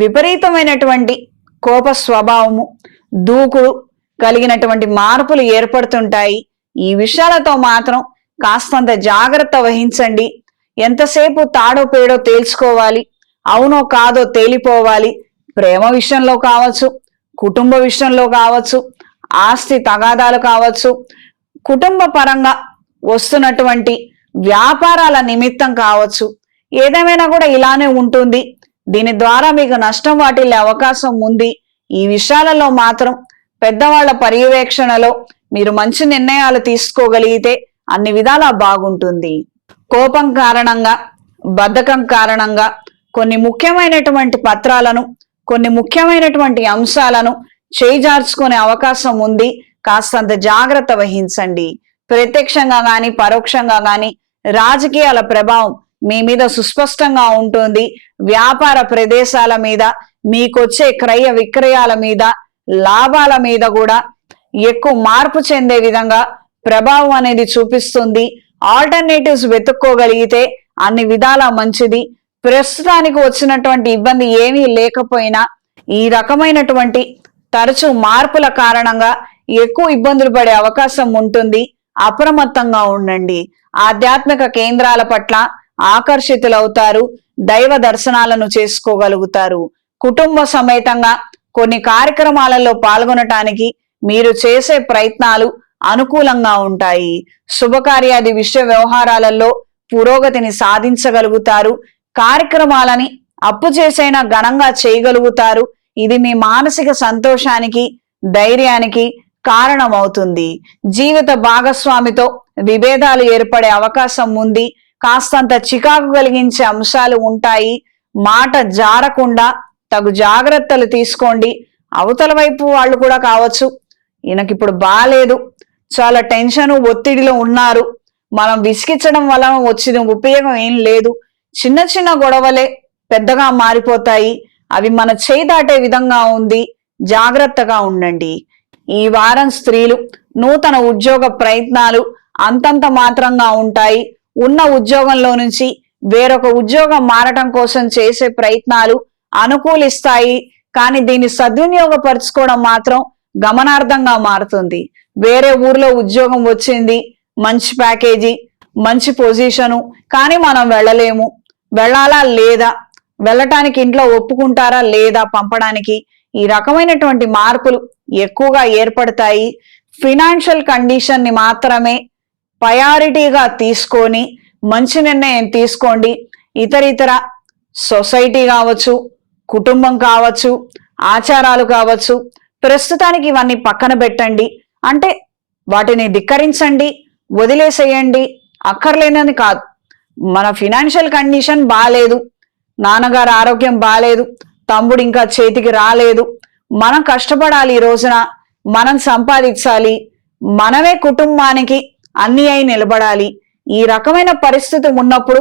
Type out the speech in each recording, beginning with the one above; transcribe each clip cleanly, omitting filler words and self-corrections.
విపరీతమైనటువంటి కోప స్వభావము, దూకుడు కలిగినటువంటి మార్పులు ఏర్పడుతుంటాయి. ఈ విషయాలతో మాత్రం కాస్తంత జాగ్రత్త వహించండి. ఎంతసేపు తాడో పేడో తేల్చుకోవాలి, అవునో కాదో తేలిపోవాలి. ప్రేమ విషయంలో కావచ్చు, కుటుంబ విషయంలో కావచ్చు, ఆస్తి తగాదాలు కావచ్చు, కుటుంబ పరంగా వస్తున్నటువంటి వ్యాపారాల నిమిత్తం కావచ్చు, ఏదేమైనా కూడా ఇలానే ఉంటుంది. దీని ద్వారా మీకు నష్టం వాటిల్లే అవకాశం ఉంది. ఈ విషయాలలో మాత్రం పెద్దవాళ్ల పర్యవేక్షణలో మీరు మంచి నిర్ణయాలు తీసుకోగలిగితే అన్ని విధాలా బాగుంటుంది. కోపం కారణంగా, బద్ధకం కారణంగా కొన్ని ముఖ్యమైనటువంటి పత్రాలను, కొన్ని ముఖ్యమైనటువంటి అంశాలను చేజార్చుకునే అవకాశం ఉంది. కాస్తంత జాగ్రత్త వహించండి. ప్రత్యక్షంగా గాని పరోక్షంగా గాని రాజకీయాల ప్రభావం మీ మీద సుస్పష్టంగా ఉంటుంది. వ్యాపార ప్రదేశాల మీద, మీకొచ్చే క్రయ విక్రయాల మీద, లాభాల మీద కూడా ఎక్కువ మార్పు చెందే విధంగా ప్రభావం అనేది చూపిస్తుంది. ఆల్టర్నేటివ్స్ వెతుక్కోగలిగితే అన్ని విధాలా మంచిది. ప్రస్తుతానికి వచ్చినటువంటి ఇబ్బంది ఏమీ లేకపోయినా ఈ రకమైనటువంటి తరచు మార్పుల కారణంగా ఎక్కువ ఇబ్బందులు పడే అవకాశం ఉంటుంది. అప్రమత్తంగా ఉండండి. ఆధ్యాత్మిక కేంద్రాల పట్ల ఆకర్షితులవుతారు. దైవ దర్శనాలను చేసుకోగలుగుతారు. కుటుంబ సమేతంగా కొన్ని కార్యక్రమాలలో పాల్గొనటానికి మీరు చేసే ప్రయత్నాలు అనుకూలంగా ఉంటాయి. శుభకార్యాది విషయ వ్యవహారాలలో పురోగతిని సాధించగలుగుతారు. కార్యక్రమాలని అప్పు చేసైనా ఘనంగా చేయగలుగుతారు. ఇది మీ మానసిక సంతోషానికి, ధైర్యానికి కారణమవుతుంది. జీవిత భాగస్వామితో విభేదాలు ఏర్పడే అవకాశం ఉంది. కాస్తంత చికాకు కలిగించే అంశాలు ఉంటాయి. మాట జారకుండా తగు జాగ్రత్తలు తీసుకోండి. అవతల వైపు వాళ్ళు కూడా కావచ్చు, ఈయనకిప్పుడు బాలేదు, చాలా టెన్షన్ ఒత్తిడిలో ఉన్నారు, మనం విసిగించడం వలన వచ్చిన ఉపయోగం ఏం లేదు, చిన్న చిన్న గొడవలే పెద్దగా మారిపోతాయి, అవి మన చేయి దాటే విధంగా ఉంది, జాగ్రత్తగా ఉండండి. ఈ వారం స్త్రీలు నూతన ఉద్యోగ ప్రయత్నాలు అంతంత మాత్రంగా ఉంటాయి. ఉన్న ఉద్యోగంలో నుంచి వేరొక ఉద్యోగం మారటం కోసం చేసే ప్రయత్నాలు అనుకూలిస్తాయి. కానీ దీన్ని సద్వినియోగపరచుకోవడం మాత్రం గమనార్థంగా మారుతుంది. వేరే ఊర్లో ఉద్యోగం వచ్చింది, మంచి ప్యాకేజీ, మంచి పొజిషను, కానీ మనం వెళ్ళలేము. వెళ్ళాలా లేదా, వెళ్ళటానికి ఇంట్లో ఒప్పుకుంటారా లేదా పంపడానికి, ఈ రకమైనటువంటి మార్పులు ఎక్కువగా ఏర్పడతాయి. ఫినాన్షియల్ కండిషన్ ని మాత్రమే ప్రయారిటీగా తీసుకొని మంచి నిర్ణయం తీసుకోండి. ఇతర సొసైటీ కావచ్చు, కుటుంబం కావచ్చు, ఆచారాలు కావచ్చు, ప్రస్తుతానికి ఇవన్నీ పక్కన పెట్టండి. అంటే వాటిని ధిక్కరించండి, వదిలేసేయండి, అక్కర్లేనని కాదు. మన ఫినాన్షియల్ కండిషన్ బాలేదు, నాన్నగారు ఆరోగ్యం బాలేదు, తమ్ముడు ఇంకా చేతికి రాలేదు, మనం కష్టపడాలి, ఈ రోజున మనం సంపాదించాలి, మనమే కుటుంబానికి అన్ని అయి నిలబడాలి. ఈ రకమైన పరిస్థితి ఉన్నప్పుడు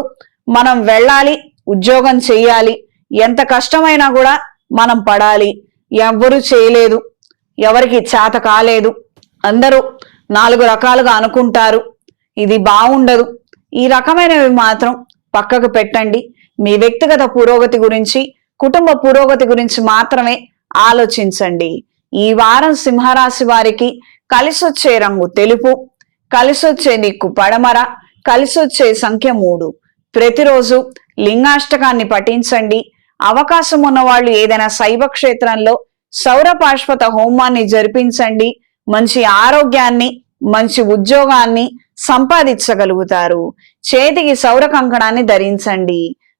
మనం వెళ్ళాలి, ఉద్యోగం చెయ్యాలి. ఎంత కష్టమైనా కూడా మనం పడాలి. ఎవ్వరూ చేయలేదు, ఎవరికి చేత కాలేదు, అందరూ 4 రకాలుగా అనుకుంటారు, ఇది బాగుండదు. ఈ రకమైనవి మాత్రం పక్కకు పెట్టండి. మీ వ్యక్తిగత పురోగతి గురించి, కుటుంబ పురోగతి గురించి మాత్రమే ఆలోచించండి. ఈ వారం సింహరాశి వారికి కలిసొచ్చే రంగు తెలుపు, కలిసొచ్చే దిక్కు పడమర, కలిసొచ్చే సంఖ్య 3. ప్రతిరోజు లింగాష్టకాన్ని పఠించండి. అవకాశం ఉన్న వాళ్ళు ఏదైనా శైవ క్షేత్రంలో సౌరపాశ్వత హోమాన్ని జరిపించండి. మంచి ఆరోగ్యాన్ని, మంచి ఉద్యోగాన్ని సంపాదించగలుగుతారు. చేతికి సౌర కంకణాన్ని ధరించండి.